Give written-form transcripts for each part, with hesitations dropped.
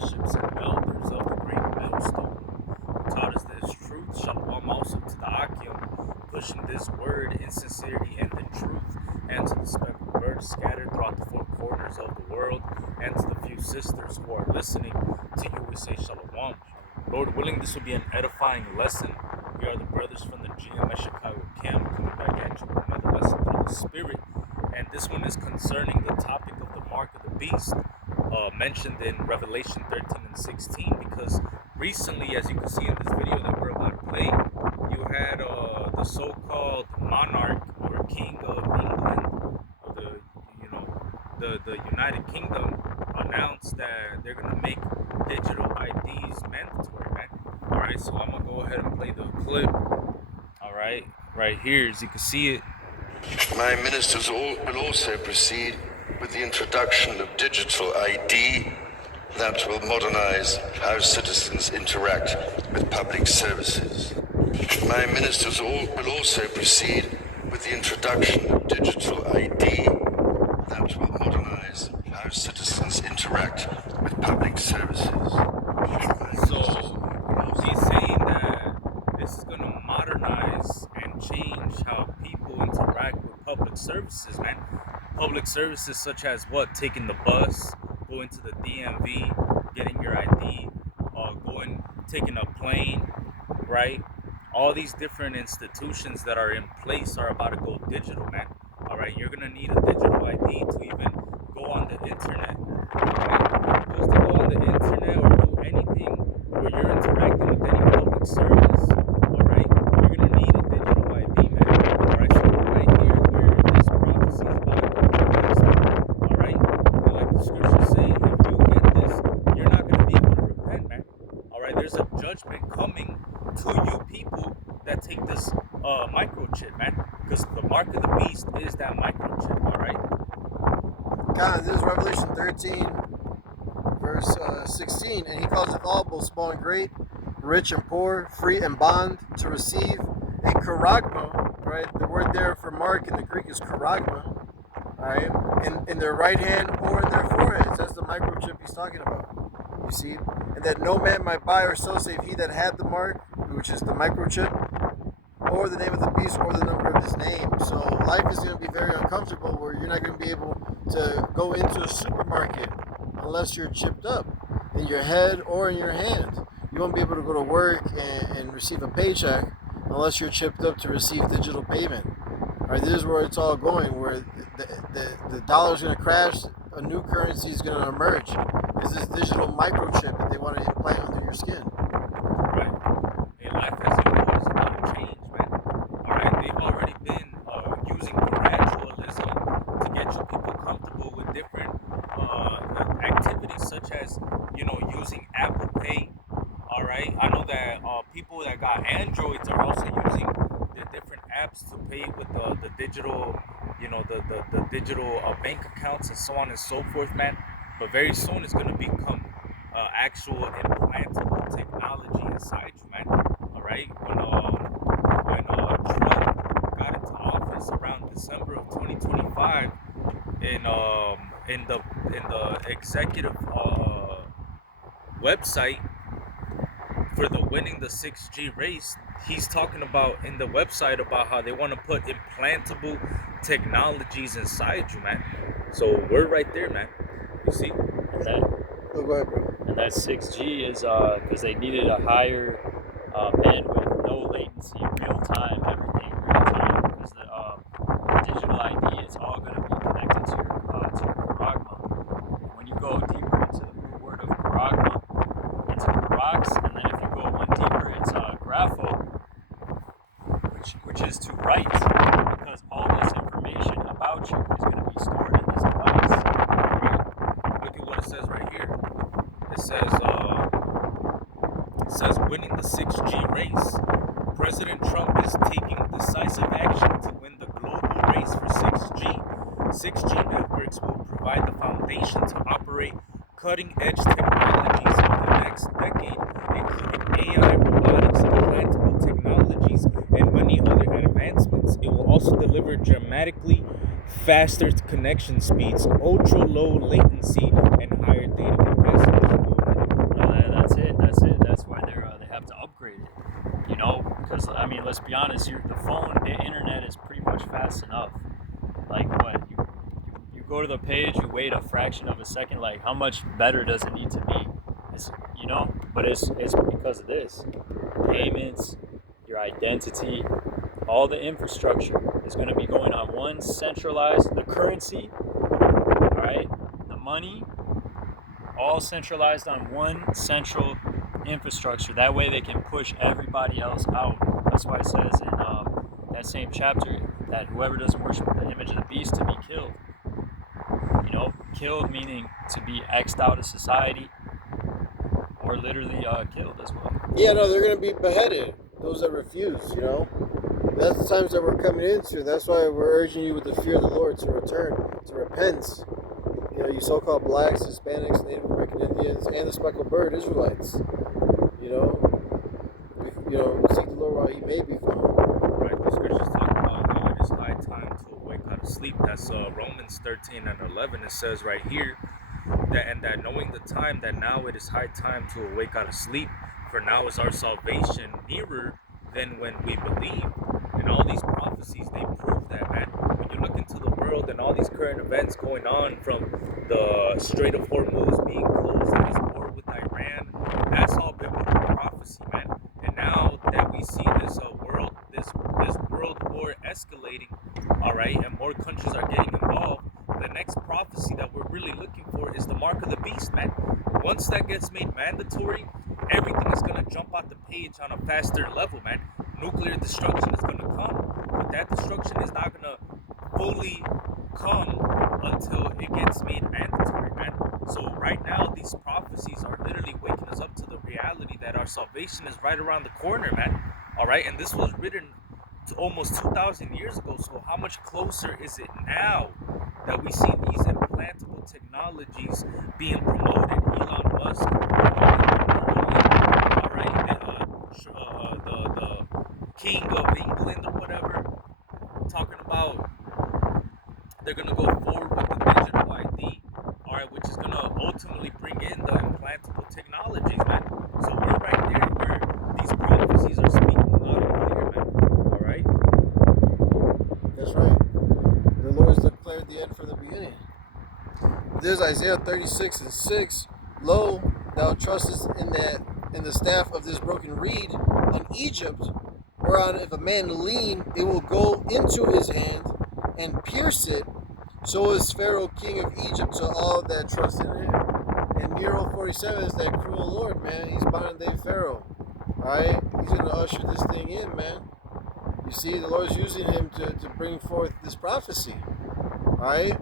bishops and elders of the great millstone, who taught us this truth. Shalom also to the Akim, pushing this word in sincerity and in truth, and to the speckled birds scattered throughout the four corners of the world, and to the few sisters who are listening. To you we say Shalom. Lord willing, this will be an edifying lesson. We are the brothers from the GMS Chicago camp coming back at you with another lesson through the Spirit. And this one is concerning the topic of the mark of the beast, mentioned in Revelation 13 and 16, because recently, as you can see in this video that we're about to play, you had the so-called monarch or king of England, or the United Kingdom, announced that they're gonna make digital IDs mandatory, man. All right, so I'm gonna go ahead and play the clip. All right here, as you can see it. My ministers will also proceed with the introduction of digital ID that will modernize how citizens interact with public services. My ministers will also proceed with the introduction of digital ID that will modernize how citizens interact with public services. So he's saying that this is going to modernize and change how people interact with public services, man. Public services such as what? Taking the bus, going to the DMV, getting your ID, taking a plane, right? All these different institutions that are in place are about to go digital, man. All right, you're going to need a digital ID to even go on the internet, right? Just to go on the internet or do anything where you're interacting with any public service, all right, you're gonna need a digital ID, man. All right, so we're right here where this prophecy is about to come to pass, all right. And like the scriptures say, if you get this, you're not gonna be able to repent, man. All right, there's a judgment coming to you people that take this microchip, man, because the mark of the beast is that microchip, all right. God, this is Revelation 13. Verse 16, and he causeth all, both small and great, rich and poor, free and bond, to receive a charagma, right? The word there for mark in the Greek is charagma, all right? In their right hand or in their foreheads. That's the microchip he's talking about. You see? And that no man might buy or sell save he that had the mark, which is the microchip, or the name of the beast, or the number of his name. So life is going to be very uncomfortable where you're not going to be able to go into a supermarket unless you're chipped up in your head or in your hand. You won't be able to go to work and receive a paycheck unless you're chipped up to receive digital payment. All right, this is where it's all going, where the dollar's going to crash, a new currency is going to emerge. Is this digital microchip that they want to implant under your skin. Right. And life has always about to change, man. All right, they've already been using gradualism to get you people comfortable with different activities, such as, using Apple Pay. All right, I know that people that got Androids are also using the different apps to pay with the digital, the digital bank accounts and so on and so forth, man. But very soon it's going to become actual implantable technology inside you, man. All right, when Trump got into office around December of 2025, in the executive website for the winning the 6G race, he's talking about in the website about how they want to put implantable technologies inside you, man. So we're right there, man. You see? And that, Oh, go ahead, bro. and that 6G is because they needed a higher bandwidth, no latency, real time, everything real time. Because the digital ID is all going to be connected to your charagma. And when you go deeper into the root word of charagma, it's charax, and then if you go one deeper, it's grapho, which is to write, because all this information about you is going to be stored in this device. Look at what it says right here. It says winning the 6G race. President Trump is taking decisive action to win the global race for 6G. 6G networks will provide the foundation to operate cutting-edge technologies of the next decade, including AI, robotics, implantable technologies, and many other advancements. It will also deliver dramatically faster connection speeds, ultra-low latency, and higher data capacity. let's be honest, the phone, the internet is pretty much fast enough. Like what you go to the page, you wait a fraction of a second. Like how much better does it need to be? It's, but it's because of this payments, your identity, all the infrastructure is going to be going on one centralized, the currency, all right, the money, all centralized on one central infrastructure. That way they can push everybody else out. That's why it says in that same chapter that whoever doesn't worship the image of the beast to be killed. Killed meaning to be X'd out of society, or literally killed as well. Yeah, no, they're going to be beheaded. Those that refuse, That's the times that we're coming into. That's why we're urging you with the fear of the Lord to return, to repent. You so-called blacks, Hispanics, Native American Indians, and the speckled bird Israelites. Seek the Lord while he may be found. Right, the scriptures talk about how it is high time to awake out of sleep. That's Romans 13 and 11. It says right here that knowing the time, that now it is high time to awake out of sleep, for now is our salvation nearer than when we believe. And all these prophecies, they prove that, man. When you look into the world and all these current events going on, from the Strait of Hormuz being closed and this war with Iran, that's all biblical prophecy, man. And now that we see this world war escalating, all right, and more countries are getting involved, the next prophecy that we're really looking for is the mark of the beast, man. Once that gets made mandatory, everything is going to jump out the page on a faster level, man. Nuclear destruction is going to come, but that destruction is not going to fully come until it gets made mandatory, man. So right now, these prophecies are literally waking us up to the reality that our salvation is right around the corner, man. All right, and this was written to almost 2,000 years ago. So how much closer is it now that we see these implantable technologies being promoted? Elon Musk, all right, the king of England or whatever, talking about they're gonna go forward with the digital ID, all right, which is gonna ultimately bring in the implantable technologies, man. So we're right there where these prophecies are speaking loud and clear, man. All right. That's right. The Lord has declared the end from the beginning. There's Isaiah 36 and 6. Lo, thou trustest in the staff of this broken reed in Egypt, whereon if a man lean, it will go into his hand and pierce it. So is Pharaoh king of Egypt to all that trust in him. And Nero 47 is that cruel Lord, man. He's modern day Pharaoh. Alright? He's going to usher this thing in, man. You see, the Lord's using him to bring forth this prophecy. Alright?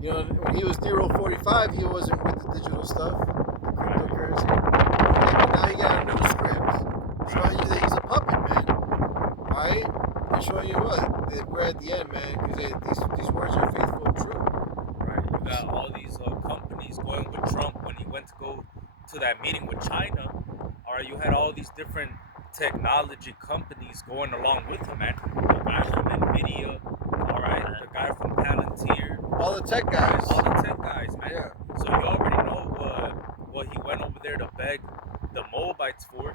When he was Nero 45, he wasn't with the digital stuff, the cryptocurrency. But now he got a new script showing you that he's a puppet, man. Alright? And showing you what? That we're at the end, man, because these words are faithful and true. Right. You got all these companies going with Trump when he went to go to that meeting with China. All right, you had all these different technology companies going along with him, man. The guy from NVIDIA, all right, the guy from Palantir. All the tech guys. All the tech guys, man. Yeah. So you already know what he went over there to beg the Moabites for.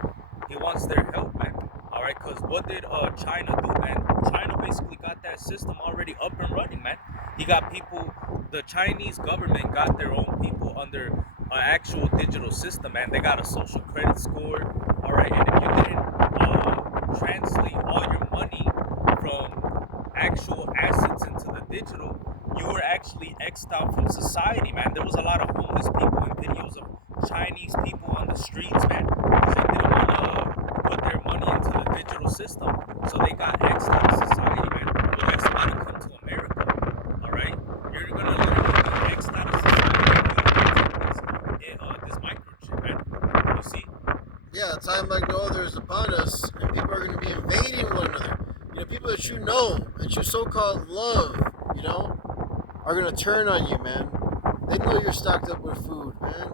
He wants their help, man. All right, because what did China do, man? China basically got that system already up and running, man. He got people, the Chinese government got their own people under an actual digital system, man. They got a social credit score, all right, and if you didn't translate all your money from actual assets into the digital, you were actually X'd out from society, man. There was a lot of homeless people and videos of Chinese people on the streets, man, because they didn't want to put their money into the digital system, so they got X'd out of society, man. Well, that's going to come to America, all right? You're going to literally be X'd out of society with this microchip, man. You see? Yeah, a time like no other is upon us, and people are going to be invading one another. People that you know, that you so-called love, are going to turn on you, man. They know you're stocked up with food, man.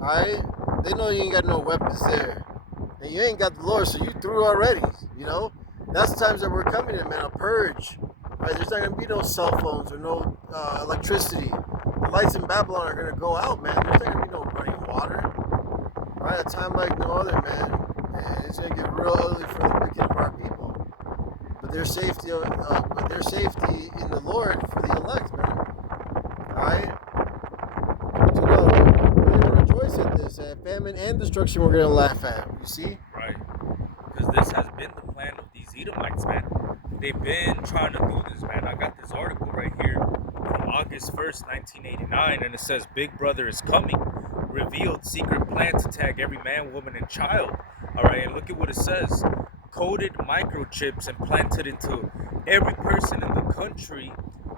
Alright? They know you ain't got no weapons there. And you ain't got the Lord, so you threw already, That's the times that we're coming in, man. A purge. Right? There's not going to be no cell phones or no electricity. The lights in Babylon are going to go out, man. There's not going to be no running water. Right? A time like no other, man. And it's going to get real ugly for the wicked of our their safety in the Lord for the elect, man. All right. So no, we're gonna rejoice at this. At famine and destruction, we're gonna laugh at. You see? Right. Because this has been the plan of these Edomites, man. They've been trying to do this, man. I got this article right here from August 1st, 1989, and it says Big Brother is coming. Revealed secret plan to tag every man, woman, and child. All right, and look at what it says. Coded microchips implanted into every person in the country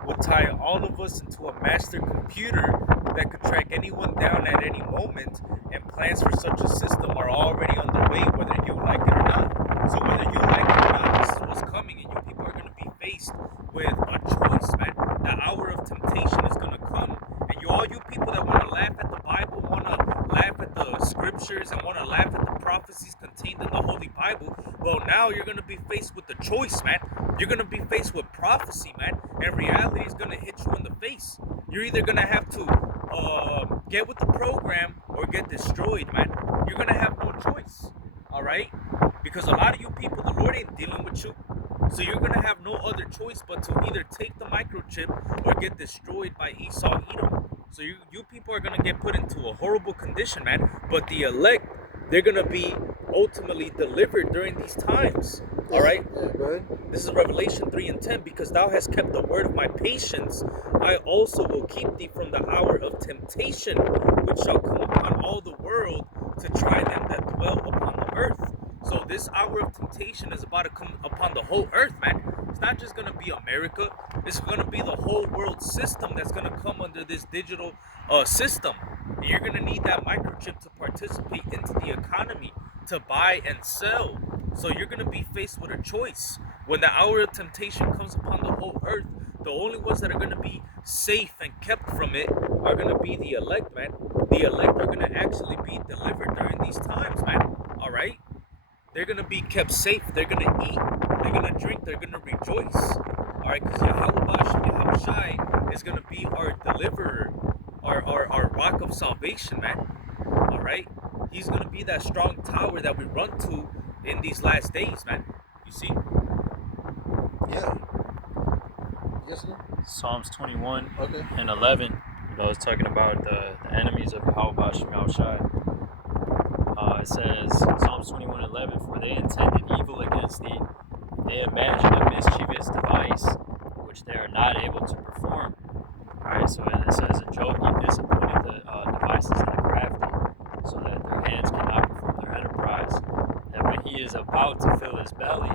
will tie all of us into a master computer that could track anyone down at any moment, and plans for such a system are already underway, whether you like it or not. So whether you like it or not, this is what's coming, and you people are going to be faced with a choice, man. The hour of temptation is going to come, and all you people that want to laugh at the Bible, want to laugh at the scriptures, and want to laugh at the prophecies contained in the Holy Bible, well, now you're going to be faced with the choice, man. You're going to be faced with prophecy, man, and reality is going to hit you in the face. You're either going to have to get with the program or get destroyed, man. You're going to have no choice, all right? Because a lot of you people, the Lord ain't dealing with you. So you're going to have no other choice but to either take the microchip or get destroyed by Esau Edom. So you people are going to get put into a horrible condition, man. But the elect, they're going to be ultimately delivered during these times. All right? Yeah, go ahead. This is Revelation 3:10. Because thou hast kept the word of my patience, I also will keep thee from the hour of temptation, which shall come upon all the world to try them that dwell upon the earth. So this hour of temptation is about to come upon the whole earth, man. It's not just going to be America. It's going to be the whole world system that's going to come under this digital system. And you're going to need that microchip to participate into the economy, to buy and sell. So you're going to be faced with a choice. When the hour of temptation comes upon the whole earth, the only ones that are going to be safe and kept from it are going to be the elect, man. The elect are going to actually be delivered during these times, man. All right? They're going to be kept safe. They're going to eat. They're going to drink. They're going to rejoice. All right? Because Yahweh is going to be our deliverer, our rock of salvation, man. All right? He's going to be that strong tower that we run to in these last days, man. You see? Yeah. Yes, sir? Psalms 21 Okay. and 11. I was talking about the enemies of Yahweh Shemel Shai. It says, Psalms 21:11, for they intended evil against thee. They imagined a mischievous device, which they are not able to perform. Alright, so it says, in Job, he disappointed the devices of the crafty, so that their hands cannot perform their enterprise. That when he is about to fill his belly,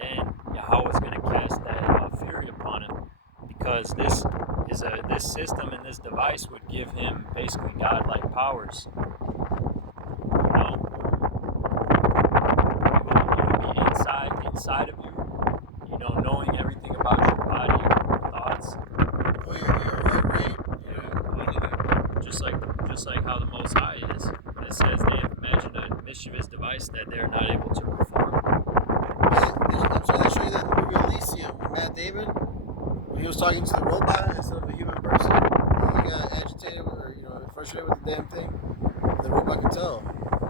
then Yahweh is going to cast that fury upon him, because this system and this device would give him basically godlike powers. Inside of you, knowing everything about your body, your thoughts. Oh, yeah, right. Yeah. Just like how the Most High is. But it says they have imagined a mischievous device that they are not able to perform. I'm sorry, they show you that in the movie Elysium with Matt Damon, when he was talking to the robot instead of a human person. He got agitated or frustrated with the damn thing. And the robot could tell.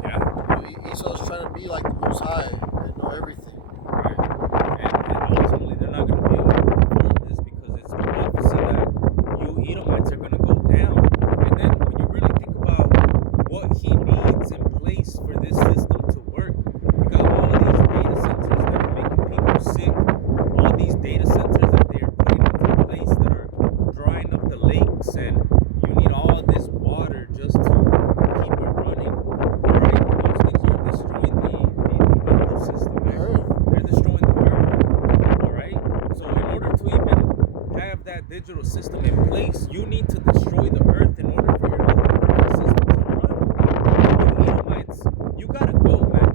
Yeah. Esau's trying to be like the Most High and know everything. Right. And ultimately, they're not going to be able to perform this because it's prophecy that you Edomites are going to go down. And then when you really think about what he needs in place for this system to work, you got all of these data centers that are making people sick, all these data centers that they are putting into place that are drying up the lakes, and you need all this water just to keep it running. Right? Those things are destroying the ecosystem. They're destroying the earth. All right. So in order to even have that digital system in place, you need to destroy the earth in order for your little perfect system to run. You Edomites, you gotta go, man.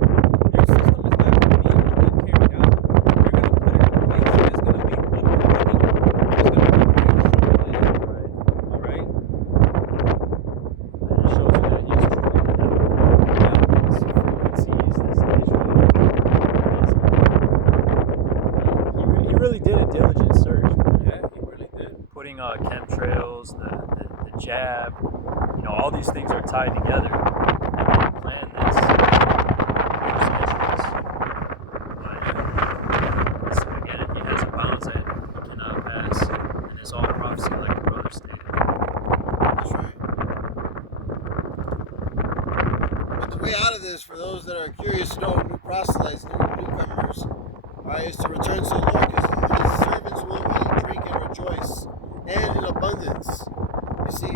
Your system is not going to be able to be carried out. You're going to put it in place, and it's going to be up and running. It's going to be very short-lived. All right. And it shows you that he's truly the devil. Yeah. His frequencies, this digital. He really did a diligent search. Yeah, he really did. Putting chemtrails, the jab, all these things are tied together. And he planned this for centuries. But way out of this, for those that are curious to know, new proselytes, newcomers, is to return to the Lord, because his servants will eat, drink, and rejoice, and in abundance. You see,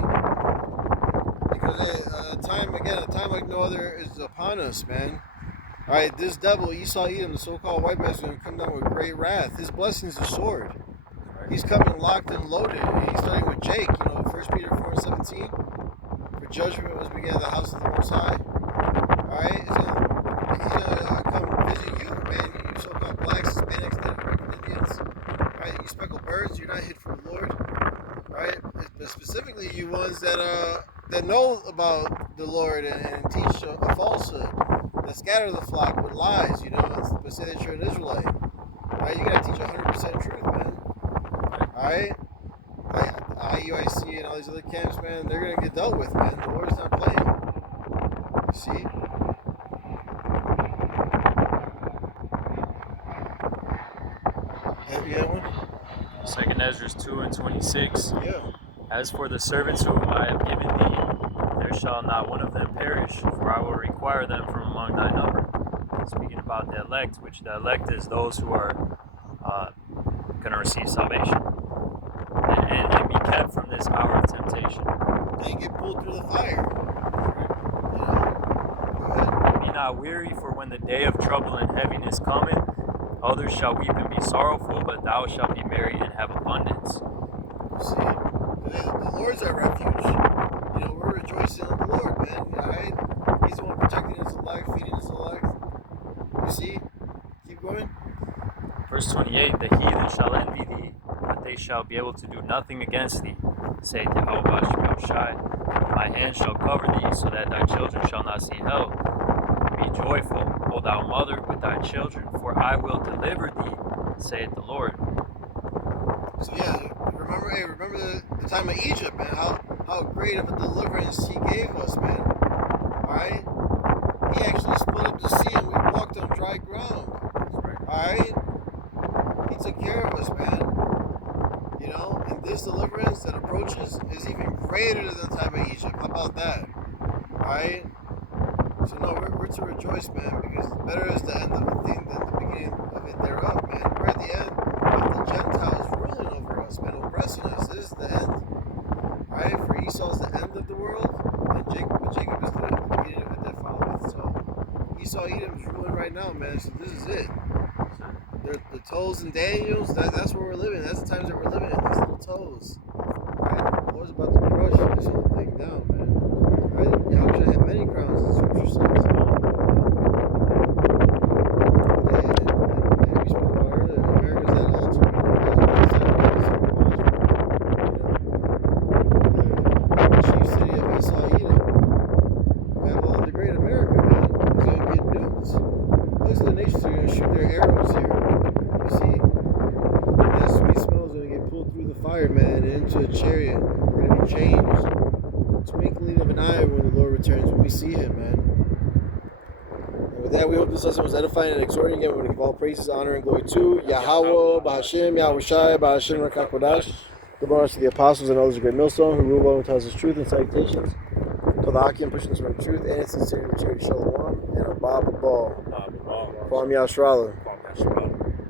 because a time like no other is upon us, man. Alright, this devil, Esau Edom, the so-called white man, is going to come down with great wrath. His blessing is a sword. He's coming locked and loaded. And he's starting with Jake, 1 Peter 4:17. For judgment was began at the house of the Most High. Alright, he's gonna come visit you, man. You so-called blacks, Hispanics, Native American Indians. Alright, you speckled birds, you're not hid from the Lord. Alright, but specifically you ones that know about the Lord and teach a falsehood, that scatter the flock with lies, but say that you're an Israelite. Alright, you gotta teach 100% truth, man. Alright? Like IUIC and all these other camps, man, they're gonna get dealt with, man. The Lord's not playing. You see? Have you had one? 2 Ezra 2:26. Yeah. As for the servants whom I have given thee, there shall not one of them perish, for I will require them from among thy number. Speaking about the elect, which the elect is those who are going to receive salvation and be kept from this hour of temptation. They get pulled through the fire. Go ahead. Be not weary, for when the day of trouble and heaviness cometh, others shall weep and be sorrowful, but thou shalt be merry and have abundance. See, the Lord's our refuge. We're rejoicing in the Lord, man. Alright? He's the one protecting his elect, feeding his elect. You see? Keep going. Verse 28, the heathen shall envy thee, but they shall be able to do nothing against thee, saith Jehovah Shai. My hand shall cover thee, so that thy children shall not see hell. Be joyful, O thou mother, with thy children, for I will deliver thee, saith the Lord. So yeah, remember the time of Egypt, man, how great of a deliverance he gave us, man. Alright? He actually split up the sea and we walked on dry ground. Alright? He took care of us, man. And this deliverance that approaches is even greater than the time of Egypt. How about that? Alright? So no, we're to rejoice, man, because better is the end of a thing than the beginning of it thereof, man. We're at the end of the Gentiles ruling over us, man, oppressing us. This is the end. Alright? For Esau is the end of the world, and Jacob is the beginning of it that followeth. So Esau Edom's ruling right now, man, so this is it. The toes and Daniels, that's where we're living. That's the times that we're living in, these little toes. Right? The Lord's about to crush this whole thing down, man. Right? Yahweh had many crowns, the scripture says. And we spoke about earlier, America's that altar, the chief city of Esau Edom, Babylon the Great, America, man, is going to get nuked. Most of the nations are going to shoot their arrows here. You see, that sweet smell is going to get pulled through the fire, man, and into a chariot. We're going to be changed. The twinkling of an eye when the Lord returns, when we see him, man. And with that, we hope this lesson was edifying and exhorting. Again, we want to give all praises, honor, and glory to Yahweh, Bahashem, Yahweh Shai, Bahashem, Rakakodash. Good morning to the apostles and others of great millstone who rule well and tells us truth and salutations. To the Hakim pushing us from truth and its sincerity, charity, shalom, and a Bob Ball. Kwam Yashrala.